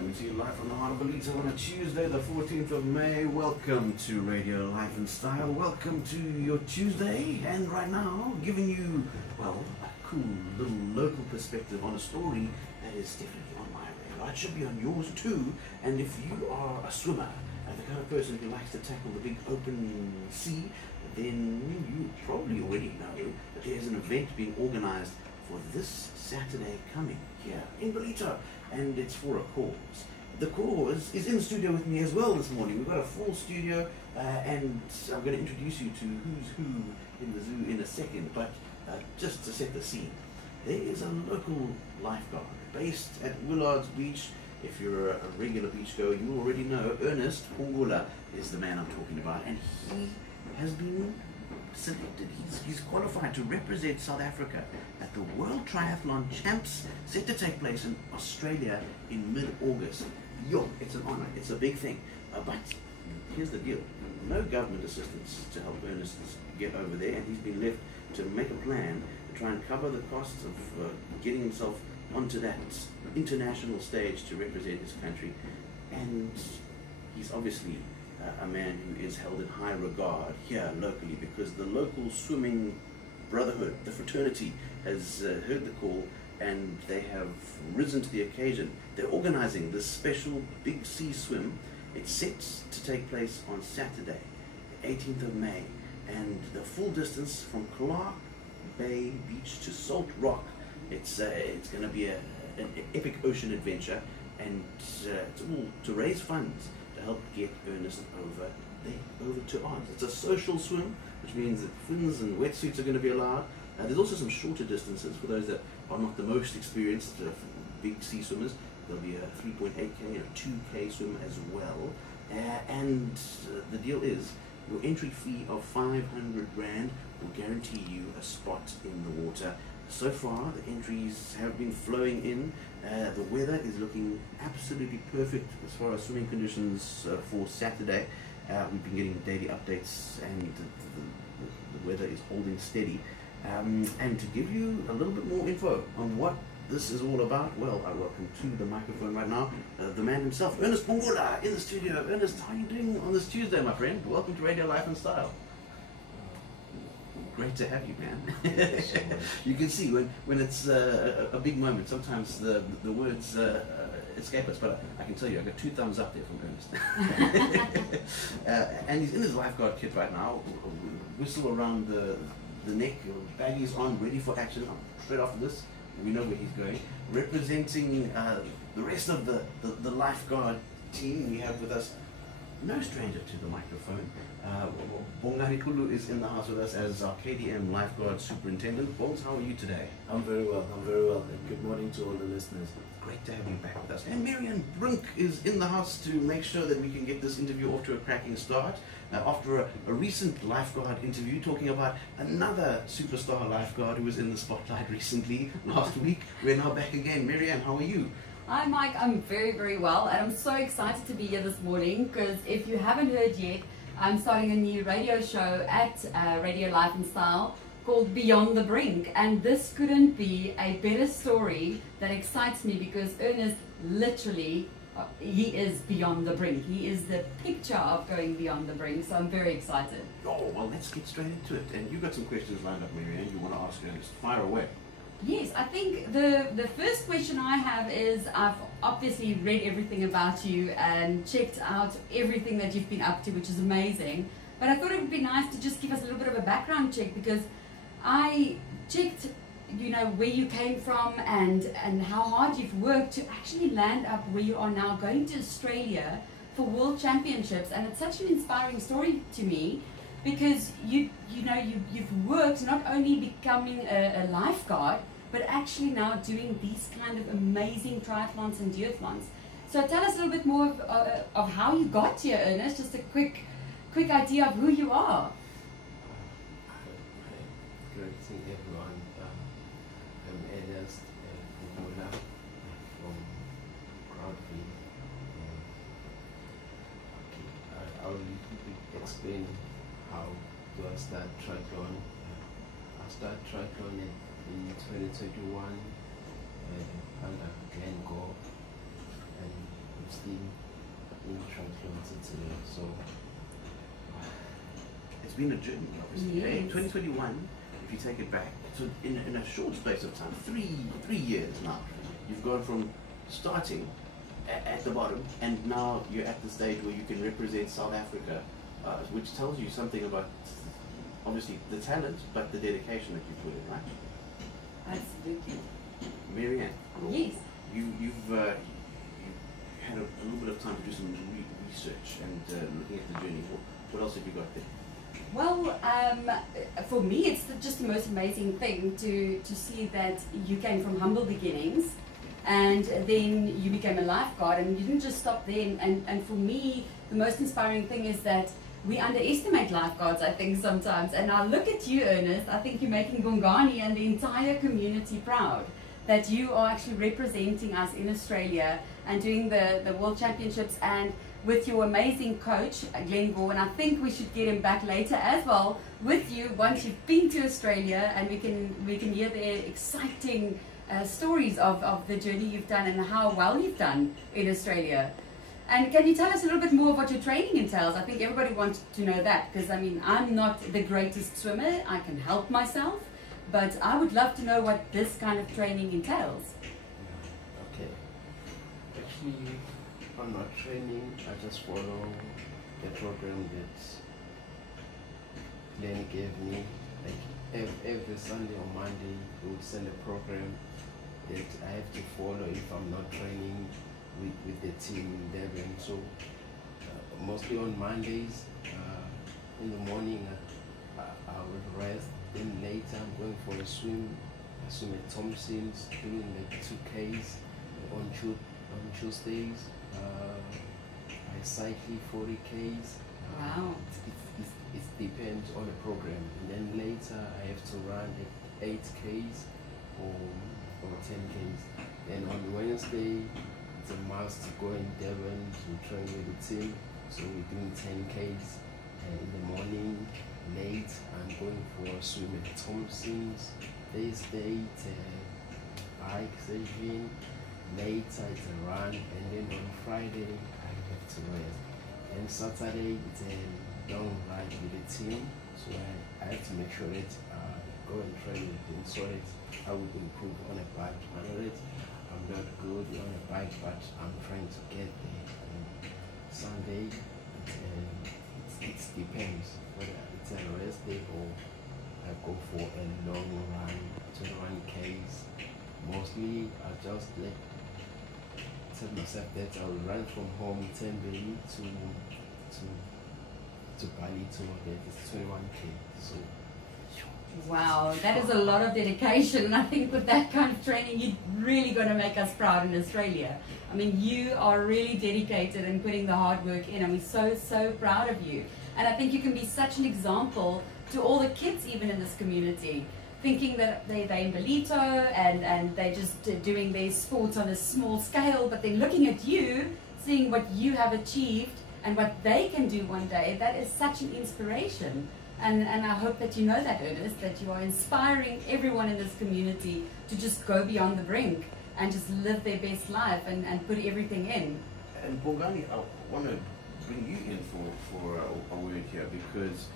Coming to you live from the heart of Willards on a Tuesday, the 14th of May. Welcome to Radio Life and Style. Welcome to your Tuesday. And right now, giving you, well, a cool little local perspective on a story that is definitely on my radar. It should be on yours too. And if you are a swimmer and the kind of person who likes to tackle the big open sea, then you probably already know that there's an event being organized for this Saturday coming here in Belita, and it's for a cause. The cause is in the studio with me as well this morning. We've got a full studio, and I'm going to introduce you to who's who in the zoo in a second, but just to set the scene, there is a local lifeguard based at Willards Beach. If you're a regular beachgoer, you already know Ernest Phungula is the man I'm talking about, and he has been selected. He's qualified to represent South Africa at the World Triathlon Champs set to take place in Australia in mid-August. Yo, it's an honor, it's a big thing. But here's the deal, no government assistance to help Ernest get over there, and he's been left to make a plan to try and cover the costs of getting himself onto that international stage to represent his country. And he's obviously a man who is held in high regard here locally, because the local swimming brotherhood, the fraternity, has heard the call and they have risen to the occasion. They're organizing this special big sea swim. It's set to take place on Saturday, the 18th of May, and the full distance from Clarke Bay beach to Salt Rock. It's going to be an epic ocean adventure, and it's all to raise funds to help get Ernest over to Oz. It's a social swim, which means that fins and wetsuits are going to be allowed. There's also some shorter distances for those that are not the most experienced big sea swimmers. There'll be a 3.8k and a 2k swim as well. And the deal is, your entry fee of 500 Rand will guarantee you a spot in the water. So far, the entries have been flowing in. The weather is looking absolutely perfect as far as swimming conditions for Saturday. We've been getting daily updates, and the weather is holding steady. And to give you a little bit more info on what this is all about, well, I welcome to the microphone right now the man himself, Ernest Phungula, in the studio. Ernest, how are you doing on this Tuesday, my friend? Welcome to Radio Life and Style. Great to have you, man. You can see when it's a big moment, sometimes the words escape us, but I can tell you, I got 2 thumbs up there from Ernest. And he's in his lifeguard kit right now, whistle around the neck, baggies on, ready for action. Straight after this, we know where he's going. Representing the rest of the lifeguard team, we have with us no stranger to the microphone. Bongarikulu is in the house with us as our KDM lifeguard superintendent. Bongs, how are you today? I'm very well, and good morning to all the listeners. Great to have you back with us. And Marianne Brink is in the house to make sure that we can get this interview off to a cracking start. After a recent lifeguard interview talking about another superstar lifeguard who was in the spotlight recently, last week, we're now back again. Marianne, how are you? Hi Mike, I'm very, very well, and I'm so excited to be here this morning, because if you haven't heard yet, I'm starting a new radio show at Radio Life and Style called Beyond the Brink, and this couldn't be a better story that excites me, because Ernest literally, he is beyond the brink. He is the picture of going beyond the brink, so I'm very excited. Oh, well, let's get straight into it. And you've got some questions lined up, Marianne, you want to ask Ernest. Fire away. Yes, I think the first question I have is, I've obviously read everything about you and checked out everything that you've been up to, which is amazing. But I thought it would be nice to just give us a little bit of a background check, because I checked, you know, where you came from and how hard you've worked to actually land up where you are now, going to Australia for World Championships. And it's such an inspiring story to me, because you've worked not only becoming a lifeguard, but actually now doing these kind of amazing triathlons and duathlons. So tell us a little bit more of how you got here, Ernest. Just a quick idea of who you are. Greeting everyone. I'm Ernest Phungula from Clarke Bay. I will explain how do I start triathlon. I started triathlon in 2021 under Glen Go, and still in triathlon today. So it's been a journey, obviously. Yes. 2021, if you take it back, so in a short space of time, three years now, you've gone from starting at the bottom, and now you're at the stage where you can represent South Africa, which tells you something about, obviously, the talent, but the dedication that you put in, right? Absolutely. Marianne, Yes. you've had a little bit of time to do some research and looking at the journey. What else have you got there? Well, for me, it's just the most amazing thing to see that you came from humble beginnings, and then you became a lifeguard, and you didn't just stop there. And for me, the most inspiring thing is that we underestimate lifeguards, I think, sometimes. And I look at you, Ernest, I think you're making Bongani and the entire community proud that you are actually representing us in Australia and doing the World Championships, and with your amazing coach, Glenn Gore. And I think we should get him back later as well with you once you've been to Australia, and we can hear the exciting stories of the journey you've done and how well you've done in Australia. And can you tell us a little bit more of what your training entails? I think everybody wants to know that, because I mean, I'm not the greatest swimmer, I can help myself, but I would love to know what this kind of training entails. okay, actually, on my training, I just follow the program that Glenn gave me. Like every Sunday or Monday, he would send a program that I have to follow if I'm not training with the team in Durban. So mostly on Mondays, in the morning I will rest, then later I'm going for a swim. I swim at Thompsons, doing like 2Ks on Tuesdays. I cycle 40Ks. Wow. It depends on the program. And then later I have to run like 8Ks or 10Ks. Then on Wednesday, it's a must to go in Durban to train with the team. So we're doing 10Ks in the morning. Late, I'm going for a swim at Thompsons. Thursday, it's a bike session. Later, it's a run. And then on Friday, I have to rest. And Saturday, it's a long ride with the team. So I have to make sure that I go and train with them so that I will improve on a bike. I know that I'm not good on a bike, but I'm trying to get there. And Sunday, it depends whether it's a rest day or I go for a long run, 21Ks. Mostly, I just tell myself that I will run from home 10 Bay to Bali to that is 21K. So Wow, that is a lot of dedication, and I think with that kind of training, you're really going to make us proud in Australia. I mean, you are really dedicated and putting the hard work in, and we're so proud of you. And I think you can be such an example to all the kids even in this community, thinking that they're in Belito and they're just doing their sports on a small scale, but then looking at you, seeing what you have achieved and what they can do one day, that is such an inspiration. And I hope that you know that, Ernest, that you are inspiring everyone in this community to just go beyond the brink and just live their best life and put everything in. And Bongani, I want to bring you in for a word here, because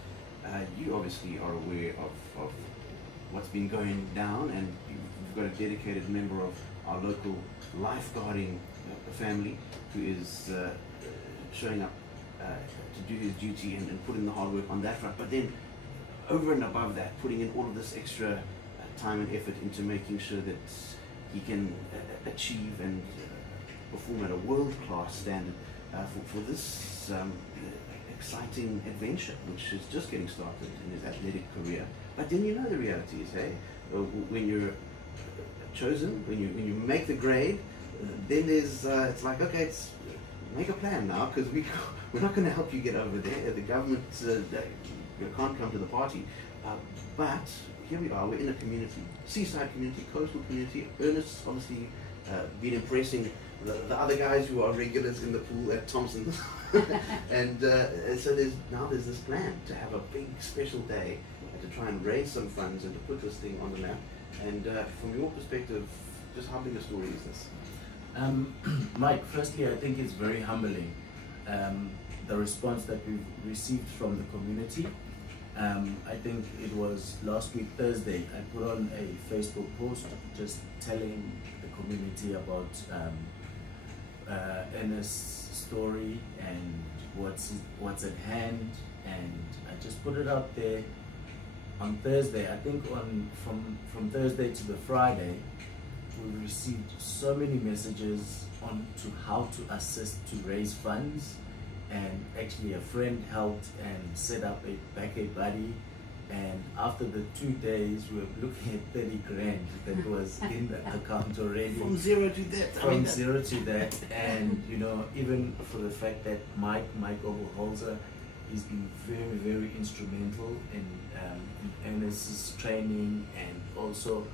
you obviously are aware of what's been going down, and you've got a dedicated member of our local lifeguarding family who is showing up to do his duty and put in the hard work on that front, but then over and above that, putting in all of this extra time and effort into making sure that he can achieve and perform at a world-class standard for this exciting adventure, which is just getting started in his athletic career. But then you know the reality is, hey, when you're chosen, when you make the grade, then there's it's like, okay, it's make a plan now, because we're not going to help you get over there. The government can't come to the party. But here we are, we're in a community, seaside community, coastal community. Ernest obviously been impressing the other guys who are regulars in the pool at Thompsons. and so there's this plan to have a big special day to try and raise some funds and to put this thing on the map. And from your perspective, just how big a story is this? Mike, firstly, I think it's very humbling, the response that we've received from the community. I think it was last week, Thursday, I put on a Facebook post just telling the community about Ernest's story and what's at hand, and I just put it out there on Thursday. I think from Thursday to the Friday, we received so many messages on to how to assist to raise funds, and actually a friend helped and set up a backup buddy, and after the 2 days we were looking at 30 grand that was in the account already. From zero to that. From zero to that. And you know, even for the fact that Mike Obertholze, he's been very, very instrumental in Ernest's training, and also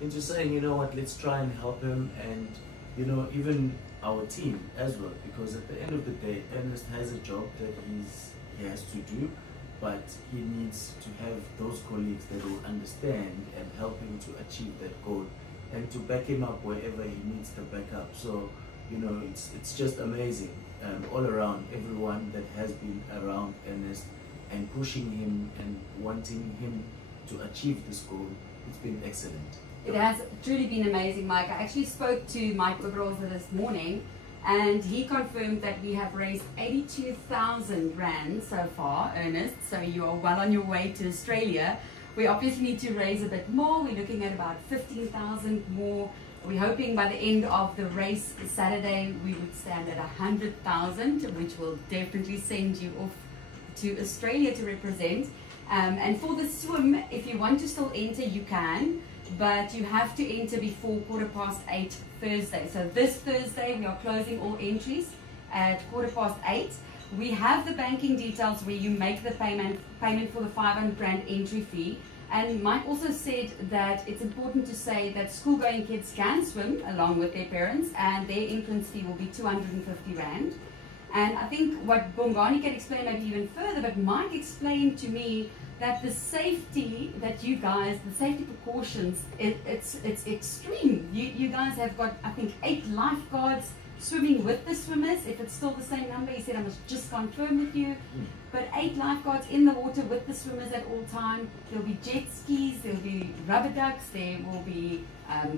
in just saying, you know what, let's try and help him, and you know, even our team as well, because at the end of the day, Ernest has a job that he has to do, but he needs to have those colleagues that will understand and help him to achieve that goal, and to back him up wherever he needs the backup. So you know, it's just amazing all around, everyone that has been around Ernest and pushing him and wanting him to achieve this goal. It's been excellent. It has truly been amazing, Mike. I actually spoke to Mike Obertholze this morning, and he confirmed that we have raised 82,000 rand so far, Ernest. So you are well on your way to Australia. We obviously need to raise a bit more. We're looking at about 15,000 more. We're hoping by the end of the race Saturday we would stand at 100,000, which will definitely send you off to Australia to represent. And for the swim, if you want to still enter, you can, but you have to enter before 8:15 Thursday. So this Thursday we are closing all entries at 8:15. We have the banking details where you make the payment for the 500 rand entry fee. And Mike also said that it's important to say that school-going kids can swim along with their parents, and their entrance fee will be 250 rand. And I think what Bongani can explain maybe even further, but Mike explained to me that the safety that you guys, the safety precautions, it's extreme. You guys have got, I think, 8 lifeguards swimming with the swimmers. If it's still the same number, he said, I must just confirm with you. But 8 lifeguards in the water with the swimmers at all time. There'll be jet skis, there'll be rubber ducks, there will be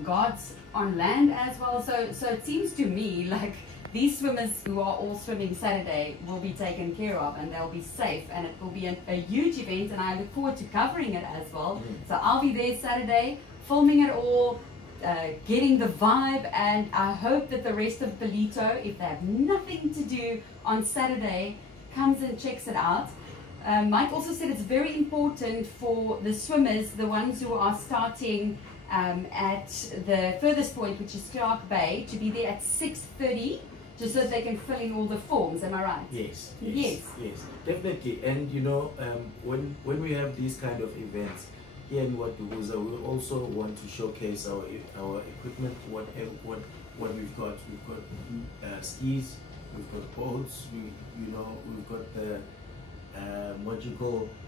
guards on land as well. So it seems to me like these swimmers who are all swimming Saturday will be taken care of, and they'll be safe, and it will be a huge event, and I look forward to covering it as well. So I'll be there Saturday, filming it all, getting the vibe, and I hope that the rest of Belito, if they have nothing to do on Saturday, comes and checks it out. Mike also said it's very important for the swimmers, the ones who are starting at the furthest point, which is Clarke Bay, to be there at 6:30, just so that they can fill in all the forms. Am I right? Yes, definitely. And you know, when we have these kind of events here in Watubuza, we also want to showcase our equipment, what we've got. We've got skis, we've got boats, we've got the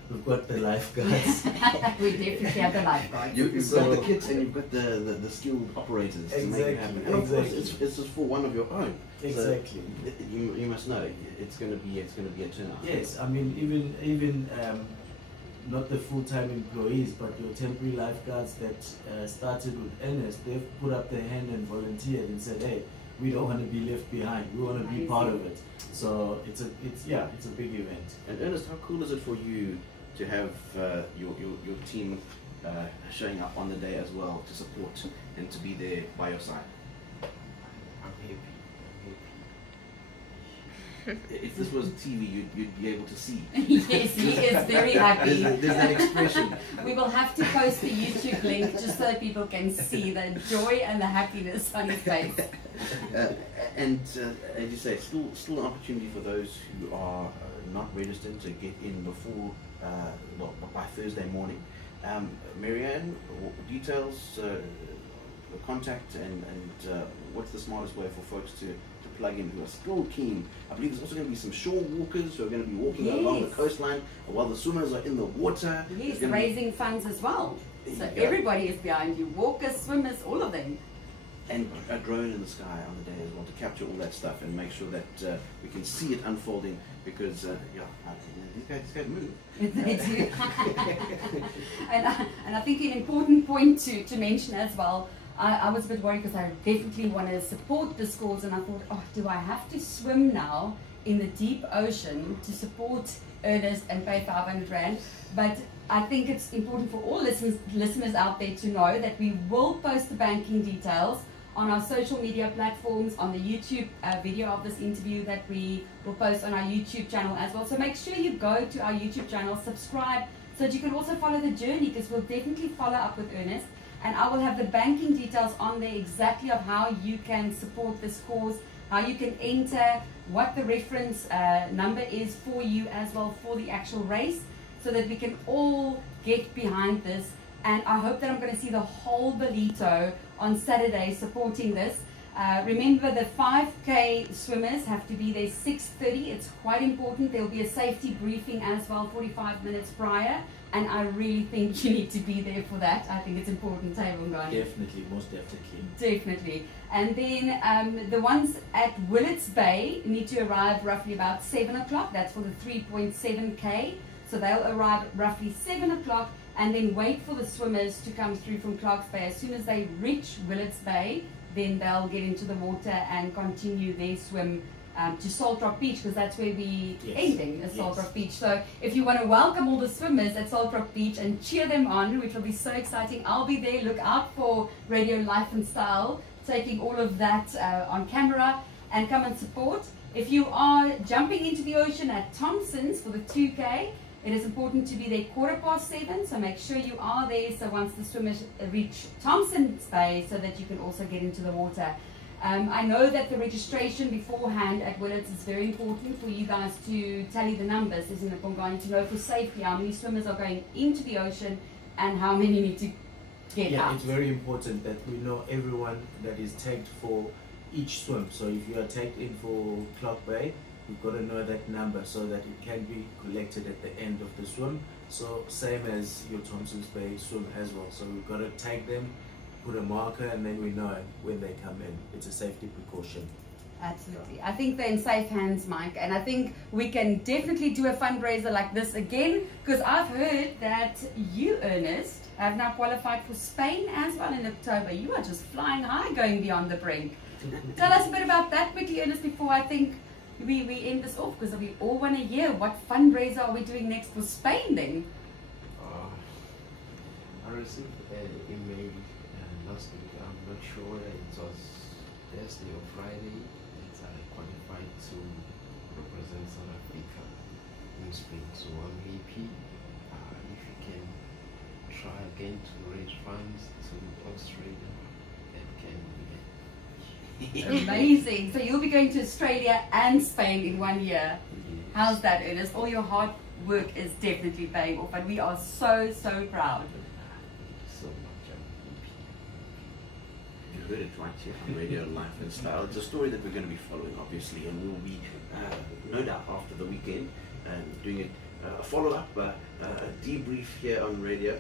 we've got the lifeguards. We definitely have the lifeguards. You've got the kits, and you've got the skilled operators to make it happen. And of course, it's just for one of your own. Exactly. So you must know it's going to be a turnout. Yes, I mean even not the full-time employees, but your temporary lifeguards that started with Ernest, they've put up their hand and volunteered and said, hey, we don't want to be left behind. We want to be part of it. So it's a big event. And Ernest, how cool is it for you to have your team showing up on the day as well to support and to be there by your side? I'm happy. If this was TV, you'd be able to see. Yes, he is very happy. There's that expression. We will have to post the YouTube link just so that people can see the joy and the happiness on his face. And as you say, still an opportunity for those who are not registered to get in before, by Thursday morning. Marianne, details, the contact, and what's the smartest way for folks to plug in who are still keen? I believe there's also going to be some shore walkers who are going to be walking along the coastline while the swimmers are in the water. Yes, raising funds as well. So everybody is behind you, walkers, swimmers, all of them. and a drone in the sky on the day as well to capture all that stuff and make sure that we can see it unfolding, because these guys move. They do. and I think an important point to mention as well, I was a bit worried because I definitely want to support the schools, and I thought, oh, do I have to swim now in the deep ocean to support Ernest and pay 500 Rand? But I think it's important for all listeners out there to know that we will post the banking details on our social media platforms, on the YouTube video of this interview that we will post on our YouTube channel as well. So make sure you go to our YouTube channel, subscribe, so that you can also follow the journey, because we'll definitely follow up with Ernest. And I will have the banking details on there exactly of how you can support this cause, how you can enter, what the reference number is for you as well for the actual race, so that we can all get behind this. And I hope that I'm going to see the whole Belito on Saturday supporting this. Remember, the 5K swimmers have to be there 6:30. It's quite important. There will be a safety briefing as well 45 minutes prior. And I really think you need to be there for that. I think it's important, Bongani. Definitely, most definitely. Definitely. And then the ones at Willards Bay need to arrive roughly about 7 o'clock. That's for the 3.7K. So they'll arrive roughly 7 o'clock, and then wait for the swimmers to come through from Clarke Bay. As soon as they reach Willards Bay, then they'll get into the water and continue their swim to Salt Rock Beach, because that's where we're ending, at Salt Rock Beach. So if you want to welcome all the swimmers at Salt Rock Beach and cheer them on, which will be so exciting, I'll be there. Look out for Radio Life and Style taking all of that on camera, and come and support. If you are jumping into the ocean at Thompsons for the 2K, it is important to be there 7:15, so make sure you are there, so once the swimmers reach Thompsons Bay, so that you can also get into the water. I know that the registration beforehand at Willards is very important for you guys to tally the numbers, isn't it, Bongani, to know for safety how many swimmers are going into the ocean and how many need to get out. Yeah, it's very important that we know everyone that is tagged for each swim. So if you are tagged in for Clarke Bay, we've got to know that number so that it can be collected at the end of the swim. So same as your Thompsons Bay swim as well. So we've got to tag them, put a marker, and then we know when they come in. It's a safety precaution. Absolutely. I think they're in safe hands, Mike, and I think we can definitely do a fundraiser like this again, because I've heard that you, Ernest, have now qualified for Spain as well in October. You are just flying high, going beyond the brink. Tell us a bit about that quickly, Ernest, before I think we end this off, because we all want to hear what fundraiser are we doing next for Spain then? I received an email last week. I'm not sure whether it was Thursday or Friday that I qualified to represent South Africa in Spain. So I'm happy. If you can try again to raise funds to Australia, that can be Amazing. So you'll be going to Australia and Spain in 1 year. Yes. How's that, Ernest? All your hard work is definitely paying off, and we are so proud. so much. I'm happy. You heard it right here on Radio Life and Style. It's a story that we're going to be following, obviously, and we'll be, no doubt, after the weekend, doing a follow-up, a debrief here on radio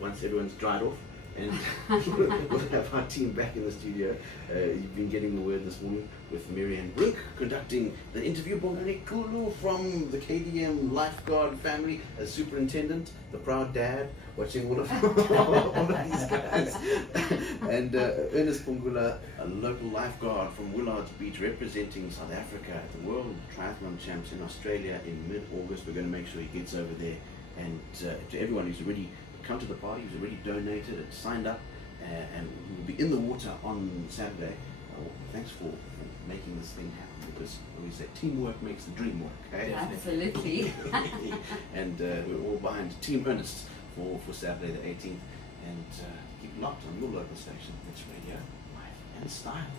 once everyone's dried off. And we'll have our team back in the studio. You've been getting the word this morning with Marianne Brink conducting the interview. Bongani Kulu from the KDM lifeguard family as superintendent, the proud dad, watching all of these guys. And Ernest Phungula, a local lifeguard from Willards Beach, representing South Africa at the World Triathlon Champs in Australia in mid-August. We're going to make sure he gets over there. And to everyone who's already come to the party, who's already donated, signed up, and will be in the water on Saturday. Thanks for making this thing happen, because we say teamwork makes the dream work. Okay? Absolutely. And we're all behind Team Ernest for Saturday the 18th. And keep locked on your local station. It's Radio Life and Style.